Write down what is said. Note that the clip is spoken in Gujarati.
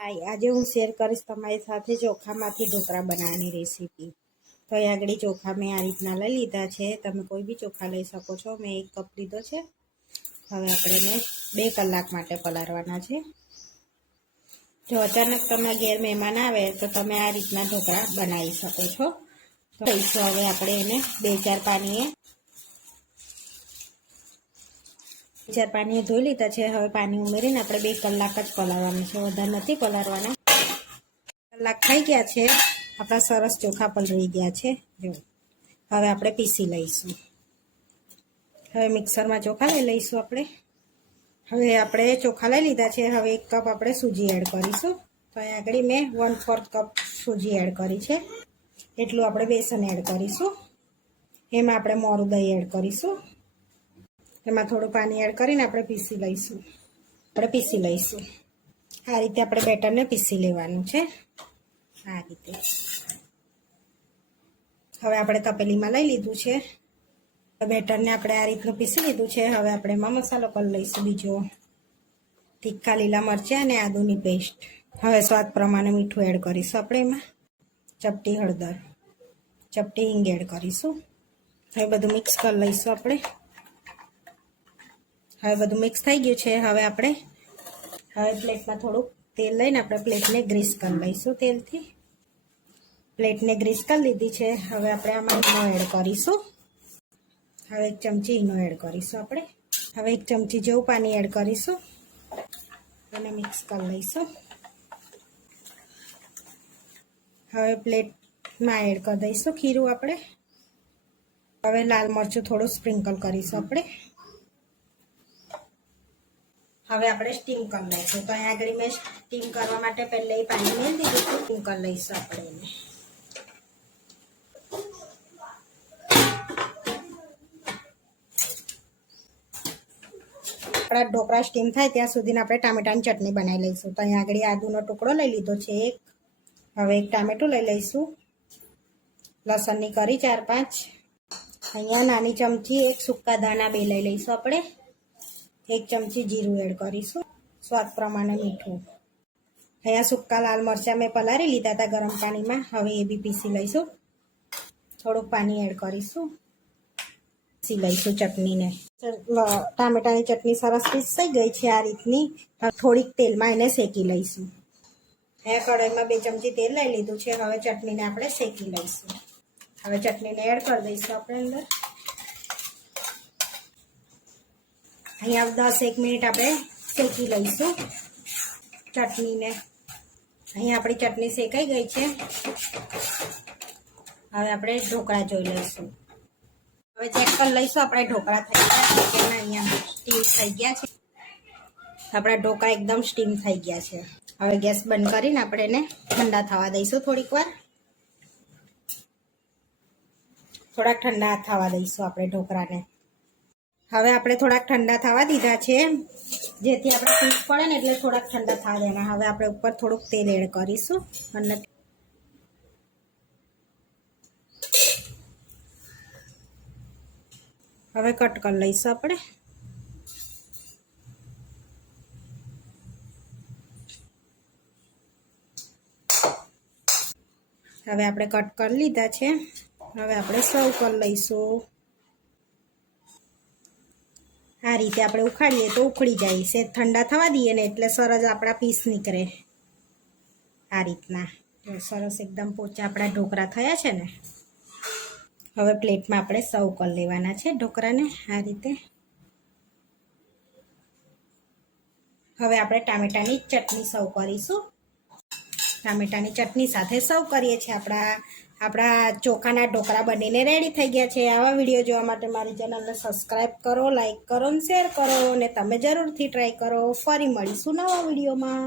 હાય, આજે હું શેર કરીશ તમારી સાથે ચોખામાંથી ઢોકળા બનાવવાની રેસીપી। તો અહીં આગળ ચોખા મેં આ રીતના લઈ લીધા છે। તમે કોઈ બી ચોખા લઈ શકો છો। મેં 1 કપ લીધો છે। હવે આપણે એને 2 કલાક માટે પલાળવાના છે। જો અચાનક તમારા ઘેર મહેમાન આવે તો તમે આ રીતના ઢોકળા બનાવી શકો છો। તો હવે આપણે એને 2-4 પાણીએ ધોઈ લીધા છે। હવે પાણી ઉમેરીને આપણે 2 કલાક જ પલાળવાનું છે, વધારે નથી પલાળવાના। કલાક થઈ ગયા છે, આપણા સરસ ચોખા પલળી ગયા છે। જો હવે આપણે પીસી લઈશું। હવે મિક્સરમાં ચોખા લઈ લઈશું આપણે। હવે આપણે ચોખા લઈ લીધા છે। હવે 1 કપ આપણે સૂજી એડ કરીશું। તો અહીં આગળ મેં 1/4 કપ સૂજી એડ કરી છે। એટલું આપણે બેસન એડ કરીશું। એમાં આપણે મોરું દહીં એડ કરીશું। એમાં થોડું પાણી એડ કરીને આપણે પીસી લઈશું। આ રીતે આપણે બેટરને પીસી લેવાનું છે, આ રીતે। હવે આપણે તપેલીમાં લઈ લીધું છે, બેટરને આપણે આ રીતનું પીસી લીધું છે। હવે આપણે એમાં મસાલો કરી લઈશું, બીજો તીખા લીલા મરચાં અને આદુની પેસ્ટ। હવે સ્વાદ પ્રમાણે મીઠું એડ કરીશું આપણે એમાં, ચપટી હળદર, ચપટી હિંગ એડ કરીશું। હવે બધું મિક્સ કરી લઈશું આપણે। હવે બધું મિક્સ થઈ ગયું છે। હવે પ્લેટમાં થોડુંક તેલ લઈને આપણે પ્લેટને ગ્રીસ કરી લઈશું તેલથી। પ્લેટને ગ્રીસ કરી લીધી છે। હવે આપણે આમાં ઈનો એડ કરીશું। હવે 1 ચમચી ઈનો એડ કરીશું આપણે। હવે 1 ચમચી જેવું પાણી એડ કરીશું અને મિક્સ કરી લઈશું। હવે પ્લેટમાં એડ કરી દઈશું ખીરું આપણે। હવે લાલ મરચું થોડું સ્પ્રિંકલ કરીશું આપણે। હવે આપણે સ્ટીમ કરી લઈશું। તો અહીંયા આગળ મેં સ્ટીમ કરવા માટે પહેલા પાણી મેળ દીધું હતું, સ્ટીમ કરી લઈશું આપણે એને। આપણા ઢોકળા સ્ટીમ થાય ત્યાં સુધી આપણે ટામેટાની ચટણી બનાવી લઈશું। તો અહીંયા આગળ આદુનો ટુકડો લઈ લીધો છે 1। હવે 1 ટામેટું લઈ લઈશું, લસણની કરી 4-5, અહીંયા નાની ચમચી 1 સૂકા ધાણા 2 લઈ લઈશું આપણે। 1 ચમચી જીરું એડ કરીશું, સ્વાદ પ્રમાણે મીઠું। અહીંયા સૂકા લાલ મરચાં મેં પલાળી લીધા હતા ગરમ પાણીમાં, હવે એ બી પીસી લઈશું। થોડુંક પાણી એડ કરીશું, પીસી લઈશું ચટણીને। ટામેટાની ચટણી સરસ પીસાઈ ગઈ છે આ રીતની। થોડીક તેલમાં એને શેકી લઈશું। અહીંયા કઢાઈમાં 2 ચમચી તેલ લઈ લીધું છે। હવે ચટણીને આપણે શેકી લઈશું। હવે ચટણીને એડ કરી દઈશું આપણે અંદર। અહીંયા 10-1 મિનિટ આપણે શેકી લઈશું ચટણીને। અહીંયા આપણી ચટણી શેકાઈ ગઈ છે। હવે આપણે ઢોકળા જોઈ લઈશું। હવે ચેક કરી લઈશું આપણે ઢોકળા થઈ ગયા છે કે અહીંયા સ્ટીમ થઈ ગયા છે। આપણા ઢોકળા એકદમ સ્ટીમ થઈ ગયા છે। હવે ગેસ બંધ કરીને આપણે એને ઠંડા થવા દઈશું થોડીક વાર। થોડાક ઠંડા થવા દઈશું આપણે ઢોકળાને। હવે આપણે થોડાક ઠંડા થવા દીધા છે, જેથી આપણે પીસ પડે ને એટલે થોડાક ઠંડા થવા દેના। હવે આપણે ઉપર થોડુંક તેલ એડ કરીશું અને હવે કટ કરી લઈશું આપણે। હવે આપણે કટ કરી લીધા છે। હવે આપણે સર્વ કરી લઈશું। આ રીતે આપણે ઉખાડીએ તો ઉખડી જાય છે, ઠંડા થવા દઈએ ને એટલે સરસ આપણા પીસ નીકળે આ રીતના। સરસ એકદમ પોચા આપણા ઢોકળા થયા છે ને। હવે પ્લેટમાં આપણે સર્વ કરી લેવાના છે ઢોકળાને આ રીતે। હવે આપણે ટામેટાની ચટણી સર્વ કરીશું। ટામેટાની ચટણી સાથે સર્વ કરીએ છીએ। આપણા ચોખાના ઢોકળા બનીને રેડી થઈ ગયા છે। આવા વિડીયો જોવા માટે મારી ચેનલને સબસ્ક્રાઈબ કરો, લાઈક કરો અને શેર કરો, અને તમે જરૂરથી ટ્રાય કરો। ફરી મળીશું નવા વિડીયોમાં।